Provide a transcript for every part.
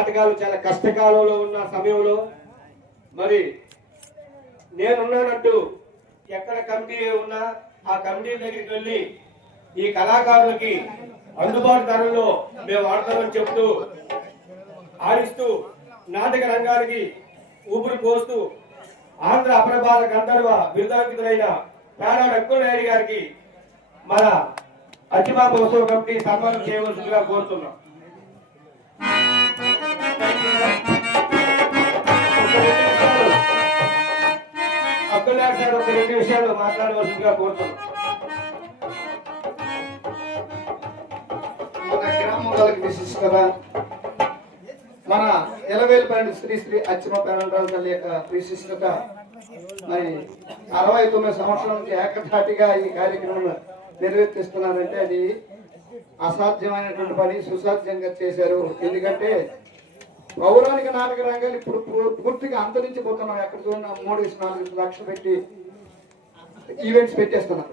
నాటకాలు చాలా కష్టకాలంలో ఉన్న సమయంలో మరి నేనున్నానంటూ ఎక్కడ కమిటీ ఉన్నా ఆ కమిటీ దగ్గరికి వెళ్ళి ఈ కళాకారులకి అందుబాటు ధరల్లో మేము ఆడతామని చెప్తూ ఆడిస్తూ నాటక రంగానికి ఊపిరి పోస్తూ ఆంధ్ర అప్రభాల గంధర్వ బిరుదాంకితులైన పేరాడ అక్కులనాయుడు గారికి మన అచ్చిబాబు ఉత్సవ కమిటీ సన్మానం చేయవలసిందిగా కోరుతున్నాం. అక్కులనాయుడు సార్ ఒక 2 విషయాలు మాట్లాడవలసిందిగా కోరుతున్నాం. మన గ్రామాలకు విశిష్టత మన ఎలవేలుపల్లి శ్రీ శ్రీ అచ్చమ్మ పేరంటాల తల్లి యొక్క విశిష్టత మరి 69 సంవత్సరాల నుంచి ఏకధాటిగా ఈ కార్యక్రమం నిర్వర్తిస్తున్నారంటే అది అసాధ్యమైనటువంటి పని సుసాధ్యంగా చేశారు. ఎందుకంటే పౌరాణిక నాటక రంగాలు ఇప్పుడు పూర్తిగా అంతరించిపోతున్నాం. ఎక్కడ చూడన్నా 3-4 లక్షలు పెట్టి ఈవెంట్స్ పెట్టేస్తున్నారు.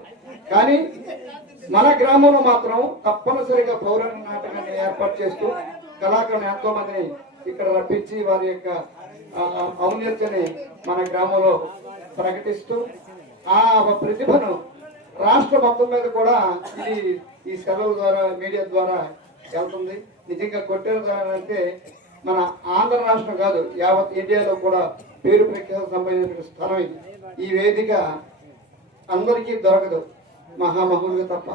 కానీ మన గ్రామంలో మాత్రం తప్పనిసరిగా పౌరాణిక నాటకాన్ని ఏర్పాటు చేస్తూ కళాకారులు ఎంతో మందిని ఇక్కడ రప్పించి వారి యొక్క ఔన్నత్యాన్ని మన గ్రామంలో ప్రకటిస్తూ ఆ ప్రతిభను రాష్ట్ర మొత్తం మీద కూడా ఇది ఈ సెలవుల ద్వారా మీడియా ద్వారా వెళ్తుంది. నిజంగా కొట్టేదంటే మన ఆంధ్ర రాష్ట్రం కాదు, యావత్ ఇండియాలో కూడా పేరు ప్రఖ్యాతి సంబంధించిన స్థలం ఇది. ఈ వేదిక అందరికీ దొరకదు, మహామహులుగా తప్ప.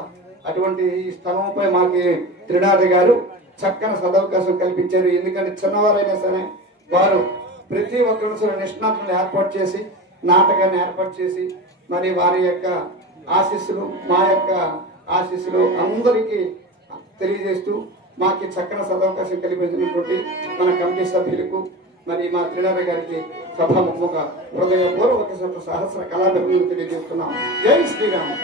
అటువంటి ఈ స్థలంపై మాకు త్రినాథి గారు చక్కని సదవకాశం కల్పించారు. ఎందుకంటే చిన్నవారైనా సరే వారు ప్రతి ఒక్కరు సరే నిష్ణాతులను ఏర్పాటు చేసి నాటకాన్ని ఏర్పాటు చేసి మరి వారి యొక్క ఆశీస్సులు మా యొక్క ఆశీస్సులు అందరికీ తెలియజేస్తూ మాకు చక్కని సదవకాశం కల్పించినటువంటి మన కమిటీ సభ్యులకు మరి మా త్రినాథి గారికి సభాముఖంగా హృదయపూర్వక సహస్ర కళాభివృద్ధి తెలియజేస్తున్నాం. జై శ్రీరామ్.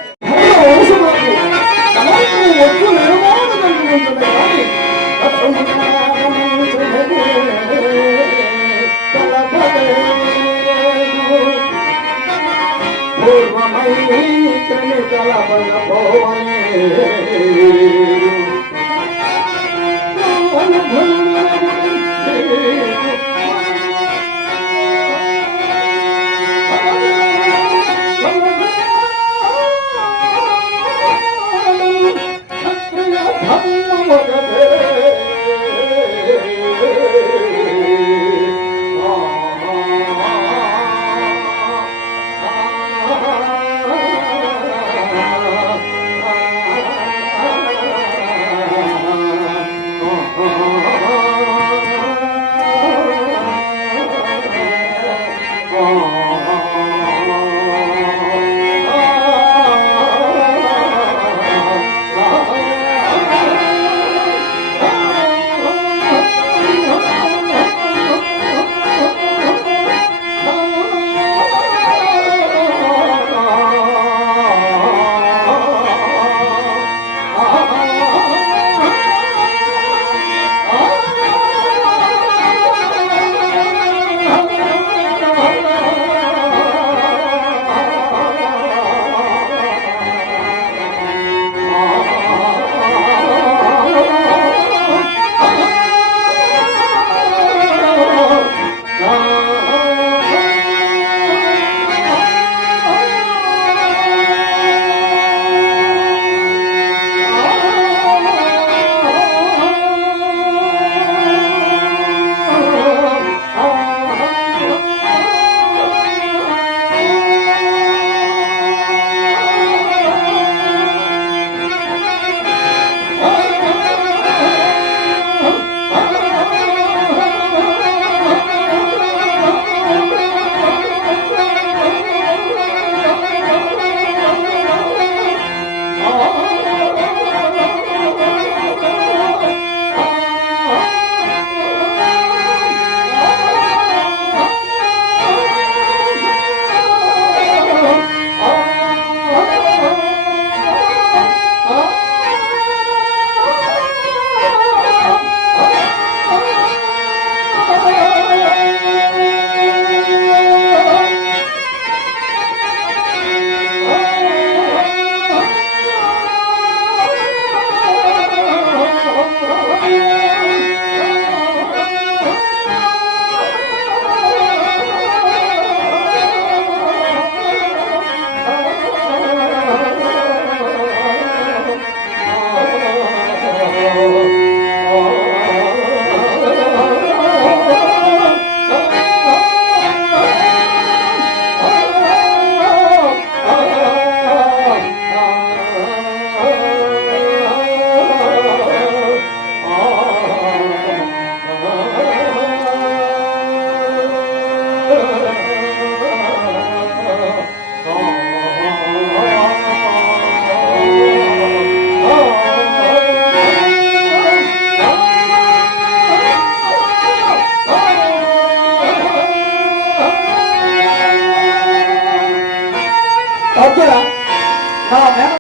నా